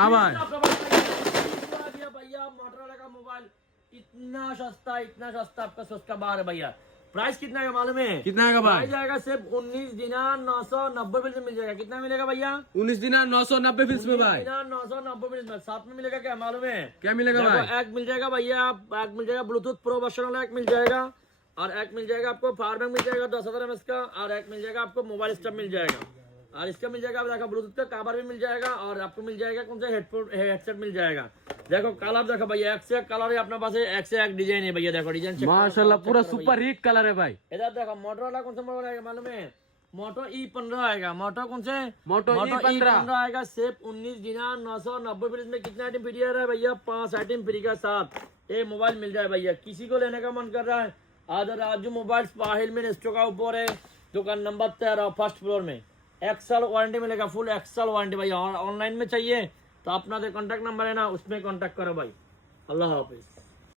हाँ भाई भैया मोटरोला का मोबाइल इतना सस्ता आपका सस्ता बाहर है भैया। प्राइस कितना का मालूम है? कितना का भाई? प्राइस आएगा सिर्फ 19 दिनार 990 बिल में मिल जाएगा। कितना मिलेगा भैया? 19 दिनार 990 फिल्स में भाई। 990 बिल में साथ में मिलेगा क्या मालूम है? क्या मिलेगा भाई? एक मिल जाएगा भैया, एक मिल जाएगा ब्लूटूथ प्रो वर्जन वाला, एक मिल जाएगा, और एक मिल जाएगा आपको पावर बैंक मिल जाएगा 10,000 mAh का, और एक मिल जाएगा आपको मोबाइल स्टॉप मिल जाएगा, और इसका मिल जाएगा देखो ब्लूटूथ का कवर भी मिल जाएगा, और आपको मिल जाएगा कौन सा हेडसेट मिल जाएगा। देखो कलर देखो भैया, एक से एक कलर है अपने पास, एक से एक डिजाइन है भैया। देखो डिजाइन माशाल्लाह पूरा सुपर हिट कलर है भाई। इधर देखो मोटरोला कौन सा मोबाइल आएगा मालूम है? मोटो E15 आएगा। मोटो कौन से? मोटो E15 आएगा सिर्फ 19 दिनार 990 बिल में। कितना आइटम फ्री है भैया? 5 आइटम फ्री का साथ ये मोबाइल मिल जाए भैया। किसी को लेने का मन कर रहा है आज राजू मोबाइल पाहिल में स्टॉक का ऊपर है, दुकान नंबर 13 फर्स्ट फ्लोर में। एक्सल वारंटी मिलेगा, फुल एक्सल वारंटी भैया। ऑनलाइन में चाहिए तो अपना जो कॉन्टैक्ट नंबर है ना उसमें कॉन्टैक्ट करो भाई। अल्लाह हाफिज।